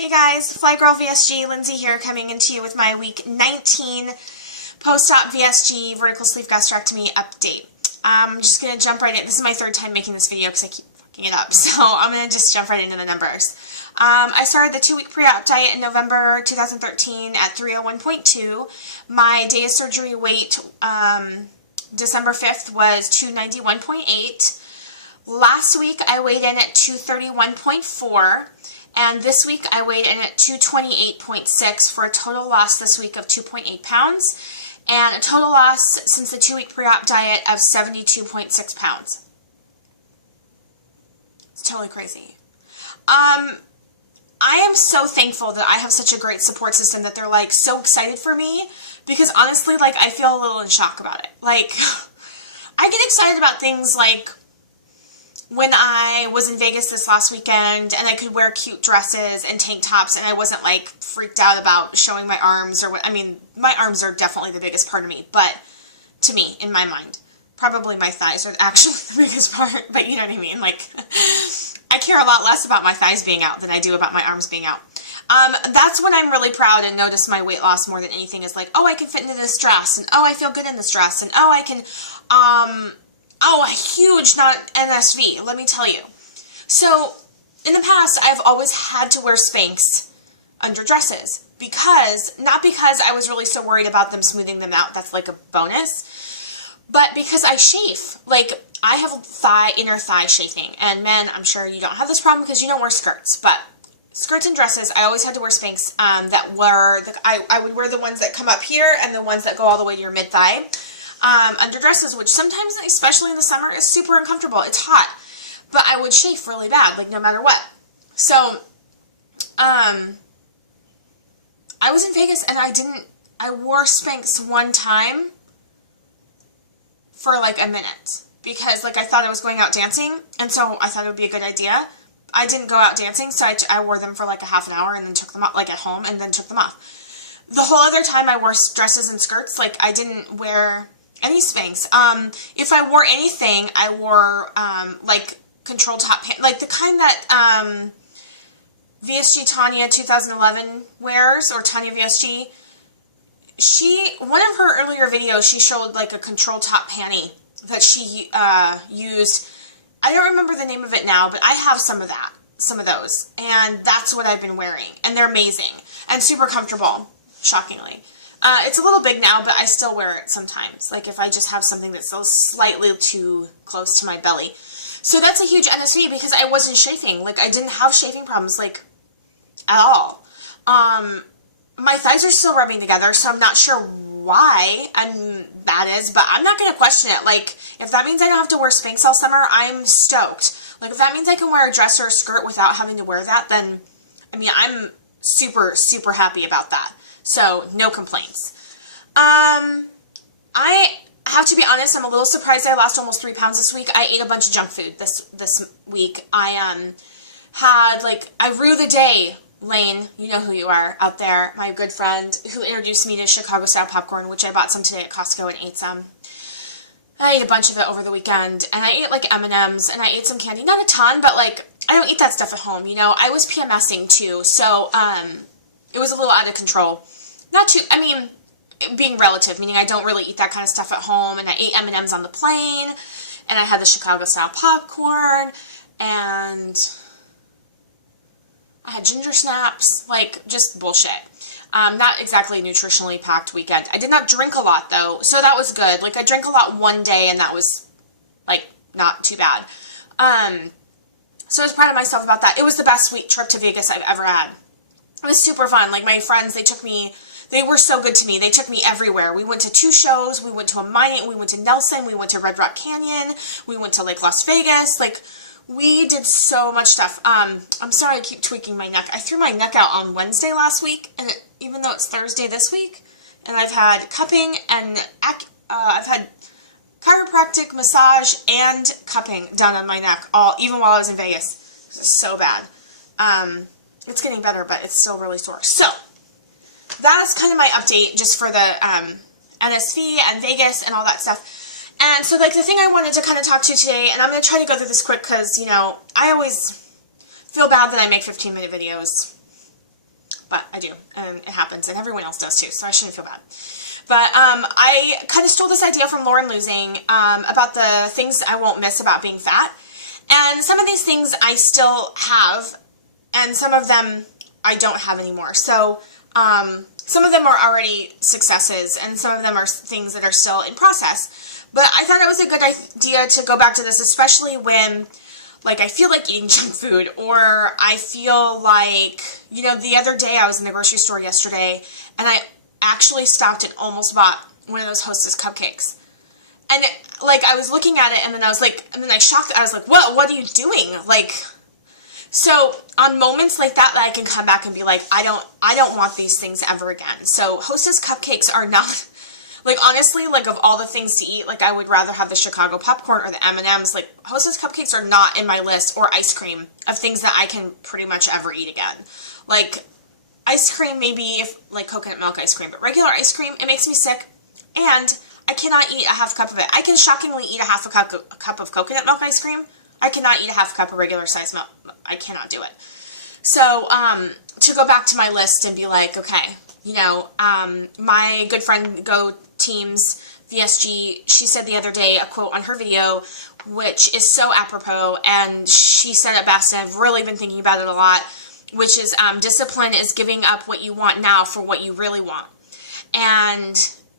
Hey guys, Fly Girl VSG, Lindsay here, coming into you with my week 19 post-op VSG vertical sleeve gastrectomy update. I'm just going to jump right in. This is my third time making this video because I keep fucking it up, so I'm going to just jump right into the numbers. I started the 2-week pre-op diet in November 2013 at 301.2. My day of surgery weight December 5th was 291.8. Last week I weighed in at 231.4. And this week I weighed in at 228.6 for a total loss this week of 2.8 pounds and a total loss since the 2-week pre-op diet of 72.6 pounds. It's totally crazy. I am so thankful that I have such a great support system that they're like so excited for me, because honestly, like, I feel a little in shock about it. Like, I get excited about things like when I was in Vegas this last weekend and I could wear cute dresses and tank tops and I wasn't like freaked out about showing my arms or what. I mean, my arms are definitely the biggest part of me, but to me, in my mind, probably my thighs are actually the biggest part, but you know what I mean? Like, I care a lot less about my thighs being out than I do about my arms being out. That's when I'm really proud and notice my weight loss more than anything is like, oh, I can fit into this dress, and oh, I feel good in this dress, and oh, I can, oh, a huge not NSV, let me tell you. So, in the past, I've always had to wear Spanx under dresses because, not because I was really so worried about them smoothing them out, that's like a bonus, but because I chafe. Like, I have inner thigh chafing, and men, I'm sure you don't have this problem because you don't wear skirts, but skirts and dresses, I always had to wear Spanx that were, I would wear the ones that come up here and the ones that go all the way to your mid-thigh. Under dresses, which sometimes, especially in the summer, is super uncomfortable. It's hot, but I would chafe really bad, like no matter what. So, I was in Vegas and I wore Spanx one time for like a minute because like I thought I was going out dancing, and so I thought it would be a good idea. I didn't go out dancing, so I wore them for like a half an hour and then took them off, like at home, and then took them off. The whole other time I wore dresses and skirts, like I didn't wear any Spanx. If I wore anything, I wore, like, control top pants, like the kind that, VSG Tanya 2011 wears, or Tanya VSG. One of her earlier videos, she showed, like, a control top panty that she, used. I don't remember the name of it now, but I have some of those, and that's what I've been wearing, and they're amazing, and super comfortable, shockingly. It's a little big now, but I still wear it sometimes, like if I just have something that's so slightly too close to my belly. So that's a huge NSV because I wasn't chafing. Like, I didn't have chafing problems, like, at all. My thighs are still rubbing together, so I'm not sure why that is, but I'm not going to question it. Like, if that means I don't have to wear Spanx all summer, I'm stoked. Like, if that means I can wear a dress or a skirt without having to wear that, then, I mean, I'm super, super happy about that. So, no complaints. I have to be honest, I'm a little surprised I lost almost 3 pounds this week. I ate a bunch of junk food this week. I had, like, I rue the day, Lane, you know who you are out there, my good friend, who introduced me to Chicago-style popcorn, which I bought some today at Costco and ate some. I ate a bunch of it over the weekend, and I ate, like, M&Ms, and I ate some candy. Not a ton, but, like, I don't eat that stuff at home, you know? I was PMSing, too, so, it was a little out of control. Not too, I mean, being relative, meaning I don't really eat that kind of stuff at home, and I ate M&Ms on the plane, and I had the Chicago-style popcorn, and I had ginger snaps, like, just bullshit. Not exactly a nutritionally packed weekend. I did not drink a lot, though, so that was good. Like, I drank a lot one day, and that was, like, not too bad. So I was proud of myself about that. It was the best week trip to Vegas I've ever had. It was super fun. Like, my friends, they were so good to me. They took me everywhere. We went to 2 shows. We went to a mining. We went to Nelson. We went to Red Rock Canyon. We went to, like, Las Vegas. Like, we did so much stuff. I'm sorry I keep tweaking my neck. I threw my neck out on Wednesday last week, and even though it's Thursday this week, and I've had cupping and I've had chiropractic, massage, and cupping done on my neck, even while I was in Vegas. It was so bad. It's getting better, but it's still really sore. So, that's kind of my update just for the NSV and Vegas and all that stuff. And so, like, the thing I wanted to kind of talk to today, and I'm going to try to go through this quick because, you know, I always feel bad that I make 15-minute videos. but I do, and it happens, and everyone else does too, so I shouldn't feel bad. But I kind of stole this idea from Lauren Losing about the things I won't miss about being fat. And some of these things I still have, and some of them I don't have anymore. So some of them are already successes, and some of them are things that are still in process. But I thought it was a good idea to go back to this, especially when, like, I feel like eating junk food, or I feel like, you know, the other day I was in the grocery store yesterday, and I actually stopped and almost bought one of those Hostess cupcakes. And, like, I was looking at it, and then I was like, and then I shocked, I was like, what are you doing? Like, so on moments like that, I can come back and be like, I don't want these things ever again. So Hostess cupcakes are not, like, honestly, like, of all the things to eat, like, I would rather have the Chicago popcorn or the M&Ms. Like, Hostess cupcakes are not in my list, or ice cream, of things that I can pretty much ever eat again. Like, ice cream, maybe if, like, coconut milk ice cream, but regular ice cream, it makes me sick, and I cannot eat a half cup of it. I can shockingly eat a cup of coconut milk ice cream. I cannot eat a half cup of regular size milk. I cannot do it. So, to go back to my list and be like, okay, you know, my good friend Go Teams VSG, she said the other day a quote on her video, which is so apropos, and she said it best, and I've really been thinking about it a lot, which is discipline is giving up what you want now for what you really want. And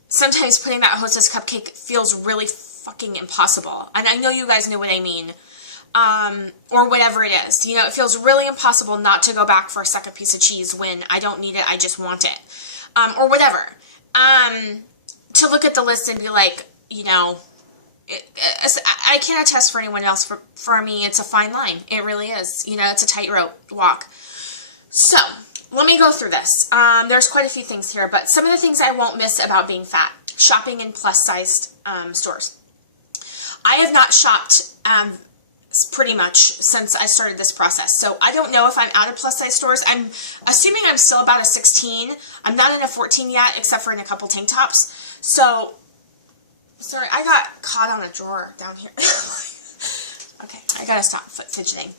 sometimes putting that Hostess cupcake feels really fucking impossible. And I know you guys know what I mean. Or whatever it is. You know, it feels really impossible not to go back for a second piece of cheese when I don't need it, I just want it. Or whatever. To look at the list and be like, you know, I can't attest for anyone else. For me, it's a fine line. It really is. You know, it's a tightrope walk. So, let me go through this. There's quite a few things here, but some of the things I won't miss about being fat. Shopping in plus-sized stores. I have not shopped pretty much since I started this process, so I don't know if I'm out of plus-size stores. I'm assuming I'm still about a 16. I'm not in a 14 yet, except for in a couple tank tops. So, sorry, I got caught on a drawer down here. Okay, I gotta stop fidgeting.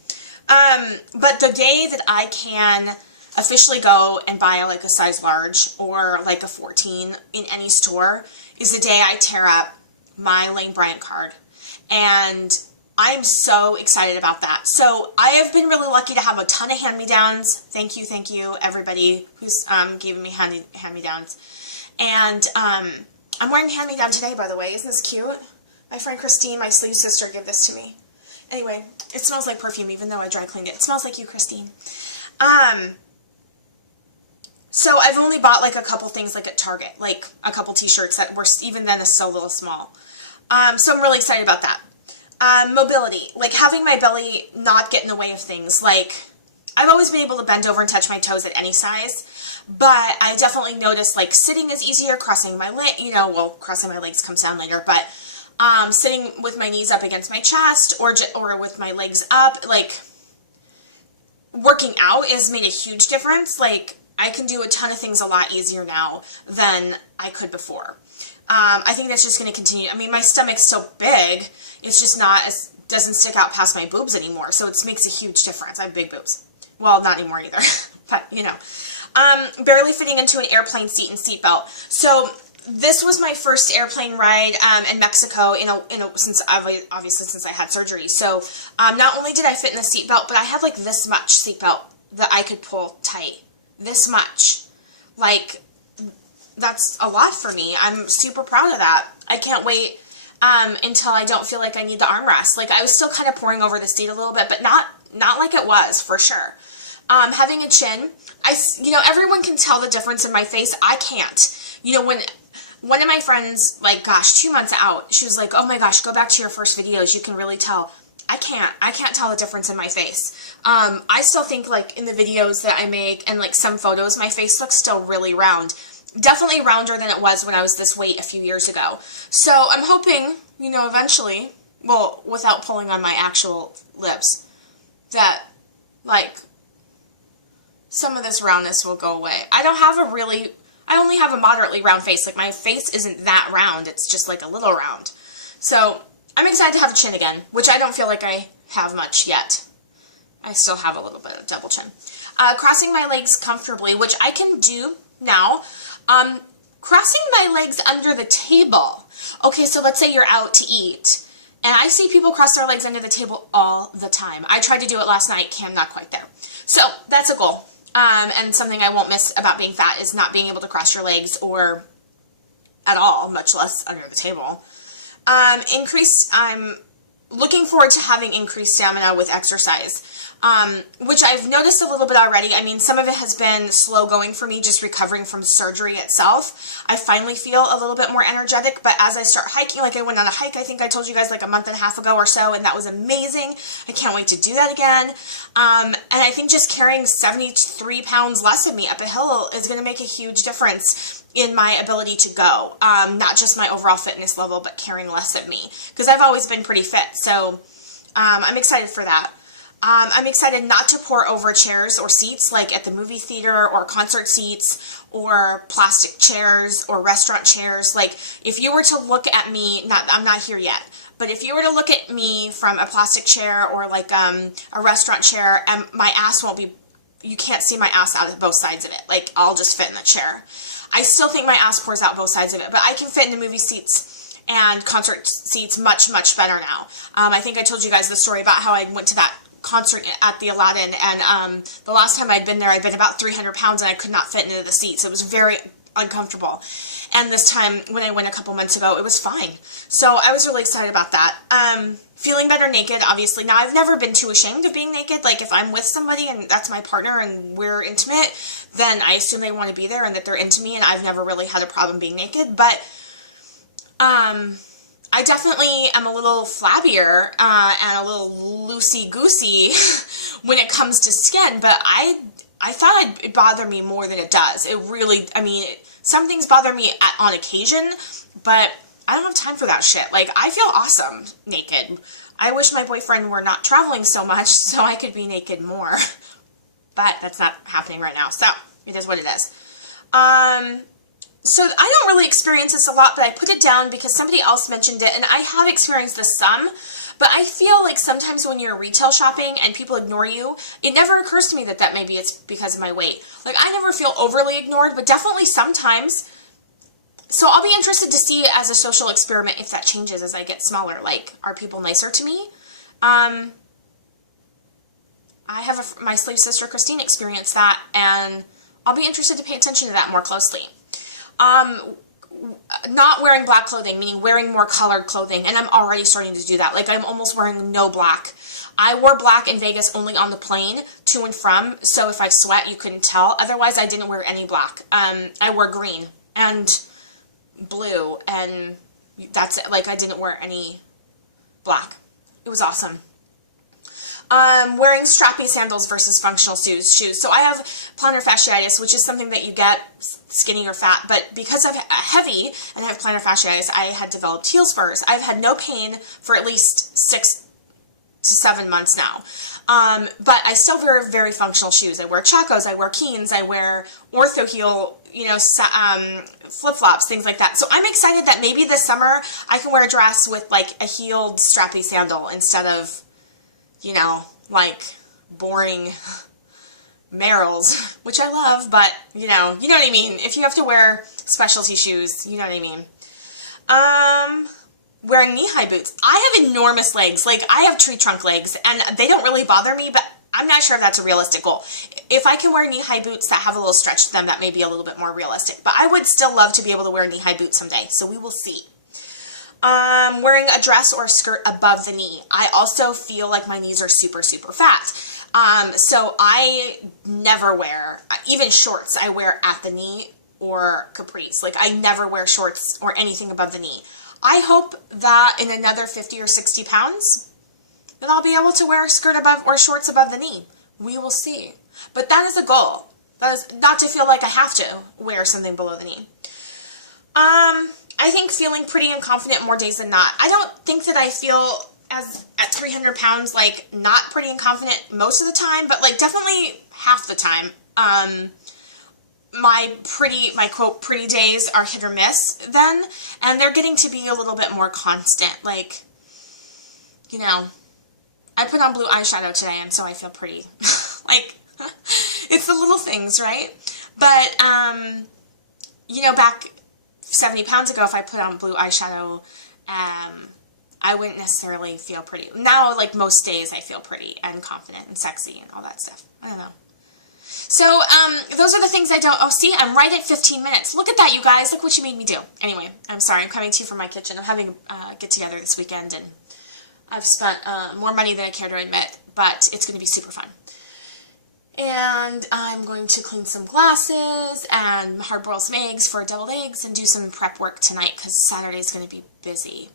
But the day that I can officially go and buy like a size large or like a 14 in any store is the day I tear up my Lane Bryant card. And I'm so excited about that. So I have been really lucky to have a ton of hand-me-downs. Thank you, everybody who's giving me hand-me-downs. And I'm wearing hand-me-down today, by the way. Isn't this cute? My friend Christine, my sleeve sister, gave this to me. Anyway, it smells like perfume, even though I dry cleaned it. It smells like you, Christine. So I've only bought like a couple things like at Target, like a couple t-shirts that were, even then, is so little small. So I'm really excited about that. Mobility, like having my belly not get in the way of things. Like, I've always been able to bend over and touch my toes at any size, but I definitely noticed like sitting is easier, crossing my leg, you know, well, crossing my legs comes down later, but sitting with my knees up against my chest or with my legs up, like working out has made a huge difference. Like, I can do a ton of things a lot easier now than I could before. I think that's just going to continue. I mean, my stomach's still big. It's just not as, doesn't stick out past my boobs anymore. So it makes a huge difference. I have big boobs. Well, not anymore either. But, you know. Barely fitting into an airplane seat and seatbelt. So this was my first airplane ride in Mexico since I had surgery. So not only did I fit in the seatbelt, but I had like this much seatbelt that I could pull tight. This much. Like, that's a lot for me. I'm super proud of that. I can't wait until I don't feel like I need the armrest. Like, I was still kind of pouring over the seat a little bit, but not like it was, for sure. Having a chin, you know, everyone can tell the difference in my face. I can't. You know, when one of my friends, like, gosh, 2 months out, she was like, oh my gosh, go back to your first videos. You can really tell. I can't tell the difference in my face. I still think, like, in the videos that I make and, like, some photos, my face looks still really round. Definitely rounder than it was when I was this weight a few years ago. So I'm hoping, you know, eventually, well, without pulling on my actual lips, that, like, some of this roundness will go away. I only have a moderately round face. Like, my face isn't that round. It's just, like, a little round. So I'm excited to have a chin again, which I don't feel like I have much yet. I still have a little bit of double chin. crossing my legs comfortably, which I can do now. Crossing my legs under the table. Okay, so let's say you're out to eat, and I see people cross their legs under the table all the time. I tried to do it last night, Cam, not quite there. So that's a goal, and something I won't miss about being fat is not being able to cross your legs or at all, much less under the table. I'm looking forward to having increased stamina with exercise. Which I've noticed a little bit already. I mean, some of it has been slow going for me, just recovering from surgery itself. I finally feel a little bit more energetic, but as I start hiking, like I went on a hike, I think I told you guys like a month and a half ago or so, and that was amazing. I can't wait to do that again. And I think just carrying 73 pounds less of me up a hill is going to make a huge difference in my ability to go. Not just my overall fitness level, but carrying less of me. Because I've always been pretty fit, so I'm excited for that. I'm excited not to pour over chairs or seats like at the movie theater or concert seats or plastic chairs or restaurant chairs. Like if you were to look at me, I'm not here yet, but if you were to look at me from a plastic chair or like a restaurant chair, and my ass won't be, you can't see my ass out of both sides of it. Like I'll just fit in the chair. I still think my ass pours out both sides of it, but I can fit in the movie seats and concert seats much, much better now. I think I told you guys the story about how I went to that concert at the Aladdin, and the last time I'd been there, I'd been about 300 pounds and I could not fit into the seats. It was very uncomfortable. And this time, when I went a couple months ago, it was fine. So I was really excited about that. Feeling better naked, obviously. Now, I've never been too ashamed of being naked. Like, if I'm with somebody and that's my partner and we're intimate, then I assume they want to be there and that they're into me, and I've never really had a problem being naked. But, I definitely am a little flabbier and a little loosey-goosey when it comes to skin, but I thought it'd bother me more than it does. It really, I mean, some things bother me on occasion, but I don't have time for that shit. Like, I feel awesome naked. I wish my boyfriend were not traveling so much so I could be naked more, but that's not happening right now, so it is what it is. So I don't really experience this a lot, but I put it down because somebody else mentioned it, and I have experienced this some, but I feel like sometimes when you're retail shopping and people ignore you, it never occurs to me that maybe it's because of my weight. Like, I never feel overly ignored, but definitely sometimes. So I'll be interested to see as a social experiment if that changes as I get smaller. Like, are people nicer to me? I have my sleeve sister Christine experienced that, and I'll be interested to pay attention to that more closely. Not wearing black clothing, meaning wearing more colored clothing, and I'm already starting to do that. Like, I'm almost wearing no black. I wore black in Vegas only on the plane to and from, so if I sweat, you couldn't tell. Otherwise, I didn't wear any black. I wore green and blue, and that's it. Like, I didn't wear any black. It was awesome. Wearing strappy sandals versus functional shoes. So I have plantar fasciitis, which is something that you get skinny or fat, but because I'm heavy and I have plantar fasciitis, I had developed heel spurs. I've had no pain for at least 6 to 7 months now. But I still wear very functional shoes. I wear Chacos, I wear Keens, I wear ortho heel, you know, flip-flops, things like that. So I'm excited that maybe this summer I can wear a dress with like a heeled strappy sandal instead of, you know, like boring Merrells, which I love, but you know what I mean. If you have to wear specialty shoes, you know what I mean. Wearing knee-high boots. I have enormous legs. Like, I have tree trunk legs, and they don't really bother me, but I'm not sure if that's a realistic goal. If I can wear knee-high boots that have a little stretch to them, that may be a little bit more realistic. But I would still love to be able to wear knee-high boots someday, so we will see. Wearing a dress or a skirt above the knee. I also feel like my knees are super, super fat. So I never wear, even shorts I wear at the knee or capris. Like, I never wear shorts or anything above the knee. I hope that in another 50 or 60 pounds, that I'll be able to wear a skirt above or shorts above the knee. We will see. But that is a goal. That is not to feel like I have to wear something below the knee. I think feeling pretty and confident more days than not. I don't think that I feel as at 300 pounds, like, not pretty and confident most of the time, but like definitely half the time. My quote, pretty days are hit or miss then, and they're getting to be a little bit more constant. Like, you know, I put on blue eyeshadow today, and so I feel pretty. Like, It's the little things, right? But, you know, back 70 pounds ago, if I put on blue eyeshadow, I wouldn't necessarily feel pretty. Now, like most days, I feel pretty and confident and sexy and all that stuff. I don't know. So, those are the things I don't... Oh, see, I'm right at 15 minutes. Look at that, you guys. Look what you made me do. Anyway, I'm sorry. I'm coming to you from my kitchen. I'm having a get-together this weekend, and I've spent more money than I care to admit, but it's going to be super fun. And I'm going to clean some glasses and hard-boil some eggs for deviled eggs and do some prep work tonight because Saturday's going to be busy.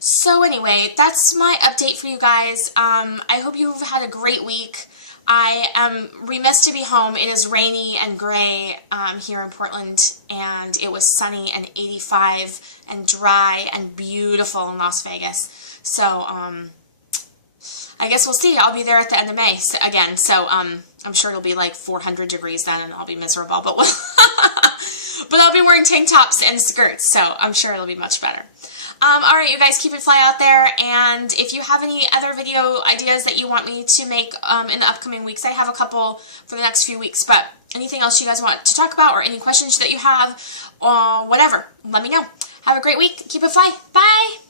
So anyway, that's my update for you guys. I hope you've had a great week. I am remiss to be home. It is rainy and gray here in Portland, and it was sunny and 85 and dry and beautiful in Las Vegas. So I guess we'll see. I'll be there at the end of May again, so I'm sure it'll be like 400 degrees then, and I'll be miserable. But but I'll be wearing tank tops and skirts, so I'm sure it'll be much better. Alright, you guys, keep it fly out there, and if you have any other video ideas that you want me to make in the upcoming weeks, I have a couple for the next few weeks, but anything else you guys want to talk about or any questions that you have, or whatever, let me know. Have a great week. Keep it fly. Bye!